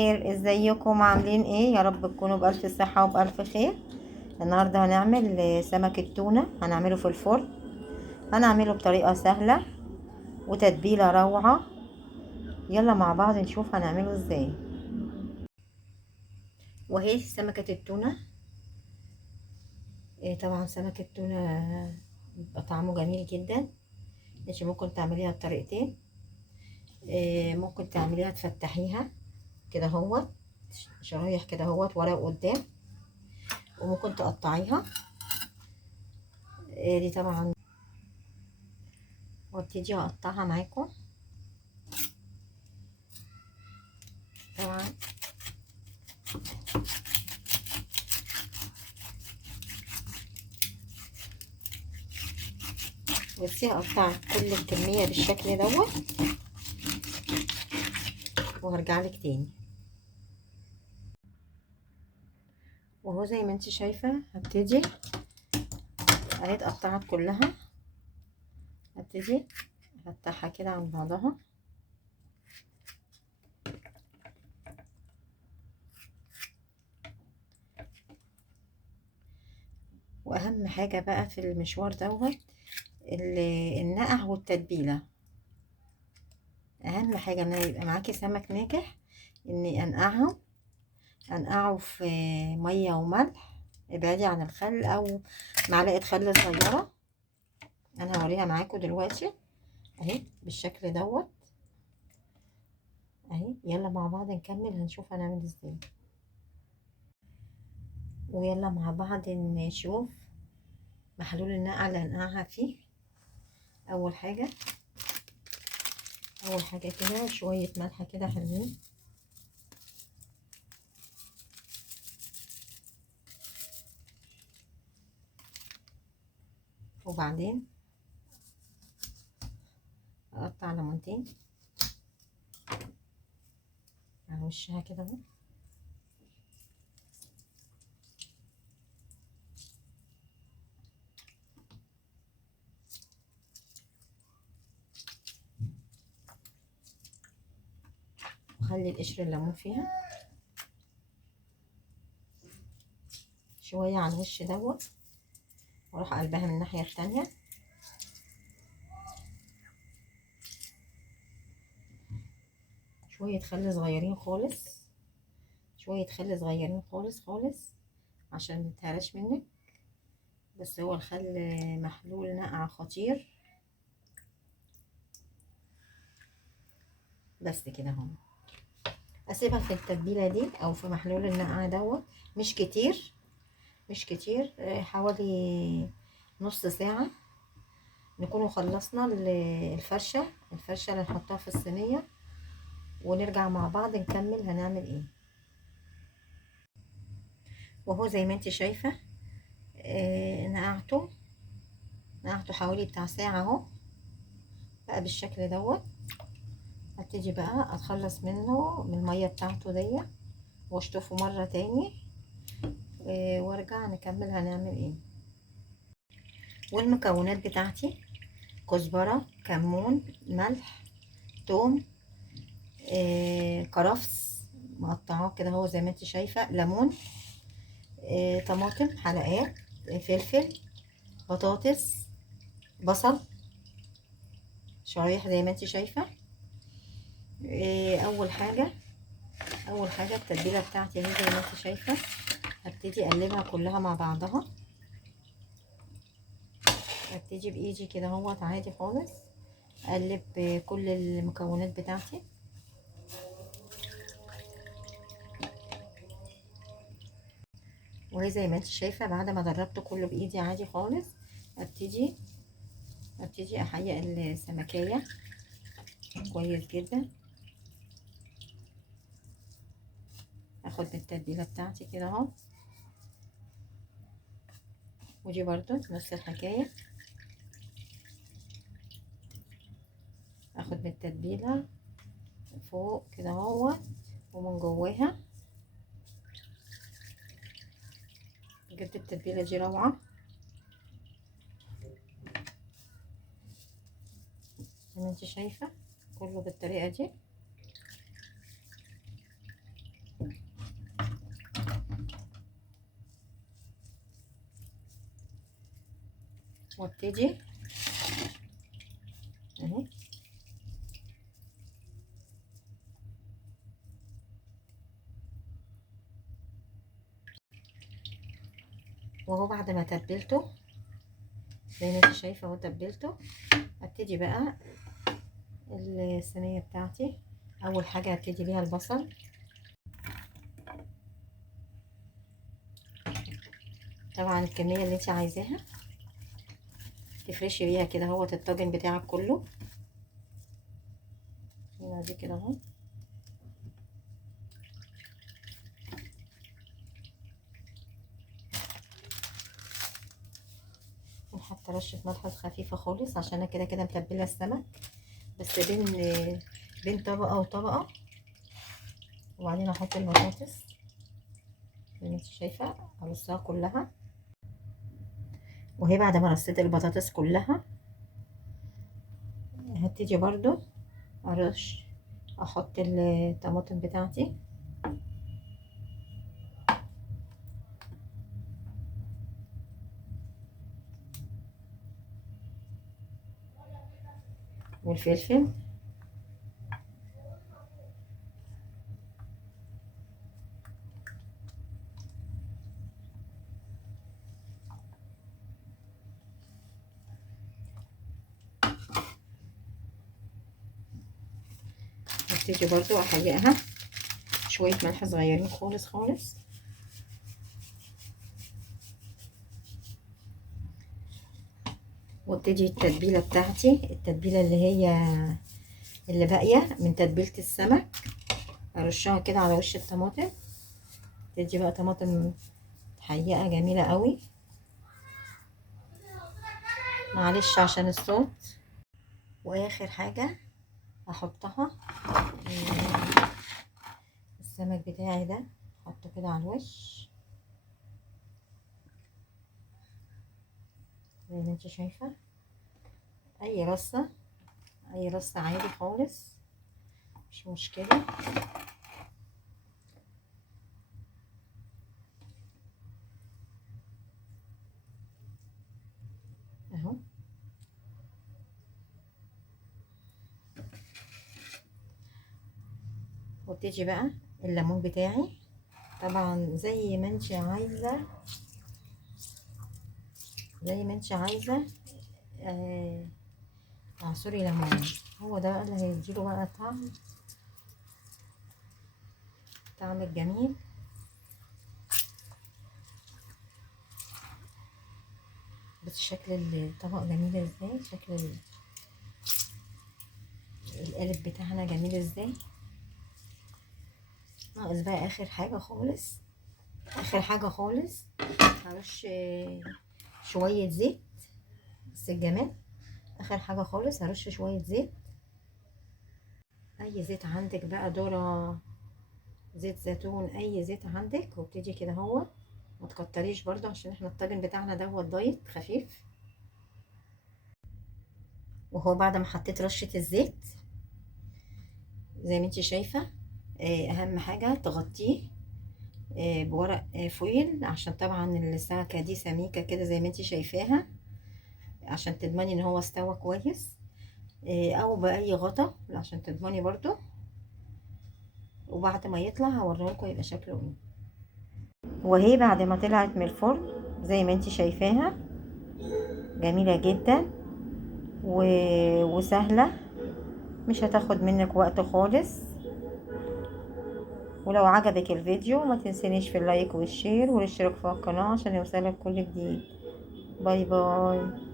خير، ازيكم؟ عاملين ايه؟ يا رب تكونوا بألف صحة وبألف خير. النهاردة هنعمل سمك التونة، هنعمله في الفرن. هنعمله بطريقة سهلة وتتبيلة روعة. يلا مع بعض نشوف هنعمله ازاي. وهي سمكة التونة. طبعا سمكة التونة بيبقى طعمه جميل جدا. انت ممكن تعمليها بطريقتين. ممكن تعمليها تفتحيها كده هوت، شرايح كده هوت ورا وقدام، وممكن تقطعيها. دي طبعا، وابتدي اقطعها معاكم. طبعا بصي هقطع كل الكمية بالشكل دوت وهرجع لك تاني. وهو زي ما انت شايفة هبتدي اهي اتقطعت كلها. هبتدي افتحها كده عن بعضها. واهم حاجة بقى في المشوار دوت النقع والتتبيلة. اهم حاجة ان يبقى معاكي سمك ناجح، اني انقعه في مية وملح. ابعدي عن الخل او معلقة خل صغيرة. انا هوريها معاكم دلوقتي اهي بالشكل دوت اهي. يلا مع بعض نكمل، هنشوف هنعمل ازاي. ويلا مع بعض نشوف محلول النقع اللي هنقعها فيه. اول حاجة كده شوية ملح كده حلوين. وبعدين اقطع ليمونتين على وشها كده اهو. وخلي القشر الليمون فيها شوية على الوش دوت، واروح قلبها من الناحية التانية. شوية خل صغيرين خالص، شوية خل صغيرين خالص خالص عشان متهراش منك. بس هو الخل محلول نقع خطير. بس كده اهو. اسيبها في التتبيله دي او في محلول النقع دوت مش كتير، مش كتير، حوالي نص ساعه نكونوا خلصنا الفرشه اللي نحطها في الصينيه. ونرجع مع بعض نكمل هنعمل ايه. وهو زي ما انت شايفه نقعته حوالي بتاع ساعه اهو بقى بالشكل دوت. هبتدي بقى اتخلص منه من الميه بتاعته دي واشطفه مره تاني. وارجع نكمل هنعمل ايه. والمكونات بتاعتي كزبرة، كمون، ملح، توم، كرفس مقطعاه كده هو زي ما انت شايفة، ليمون، طماطم حلقات، فلفل، بطاطس، بصل شرايح زي ما انت شايفة. اول حاجة التتبيلة بتاعتي اهي زي ما انت شايفة. هبتدي اقلبها كلها مع بعضها. هبتدي بايدي كده اهوت عادي خالص اقلب كل المكونات بتاعتي. وهي زي ما انت شايفه بعد ما دربت كله بايدي عادي خالص ابتدي احيق السمكيه كويس جدا. اخد من التتبيله بتاعتي كده اهو. ودي برضو نفس الحكايه، اخد من التتبيله فوق كده اهو ومن جواها. جبت التتبيله دي روعه زي ما انت شايفه كله بالطريقه دي. وابتدي اهي وهو بعد ما تبلته زي ما انت شايفه اهو تبلته. ابتدي بقى الصينيه بتاعتي. اول حاجه هبتدي بيها البصل. طبعا الكميه اللي انت عايزاها تفرشي بيها كده اهوت الطاجن بتاعك كله. دي كده اهو. ونحط رشه ملح خفيفه خالص عشان انا كده كده متبله السمك، بس بين طبقه وطبقه. وبعدين احط البطاطس زي ما انت شايفه ارصها كلها. وهي بعد ما رصيت البطاطس كلها هبتدي برضو احط الطماطم بتاعتي. والفلفل. هبتدي برضو احرقها شوية ملح صغيرين خالص خالص. وابتدي التتبيلة بتاعتي، التتبيلة اللي باقية من تتبيلة السمك ارشها كده على وش الطماطم. تدي بقى طماطم حقيقة جميلة قوي. معلش عشان الصوت. واخر حاجة احطها السمك بتاعي ده، احطه كده على الوش زي ما انت شايفة. اي رصة، اي رصة عادي خالص مش مشكلة. اهو. وابتدي بقى الليمون بتاعي طبعا زي ما انت عايزة، زي ما انت عايزة. عصري ليمون هو ده بقى اللي هيديله بقى طعم الجميل. بس شكل الطبق جميل ازاي، شكل القالب بتاعنا جميل ازاي. ناقص بقى اخر حاجة خالص، اخر حاجة خالص هرش شوية زيت. بس الجمال اخر حاجة خالص هرش شوية زيت. اي زيت عندك بقى، ذرة، زيت زيتون، اي زيت عندك. وابتدي كده هو ما تكتريش برضه عشان احنا الطاجن بتاعنا دوت دايت خفيف. وهو بعد ما حطيت رشة الزيت زي ما انت شايفة، اهم حاجة تغطيه بورق فويل عشان طبعا السمكة دي سميكة كده زي ما انت شايفاها، عشان تضمني ان هو استوى كويس. او باي غطا عشان تضمني برضو. وبعد ما يطلع هوريهولكوا يبقى شكله ايه. وهي بعد ما طلعت من الفرن زي ما انت شايفاها جميلة جدا وسهلة، مش هتاخد منك وقت خالص. ولو عجبك الفيديو ما تنسينيش في اللايك والشير والاشتراك في القناة عشان يوصلك كل جديد. باي باي.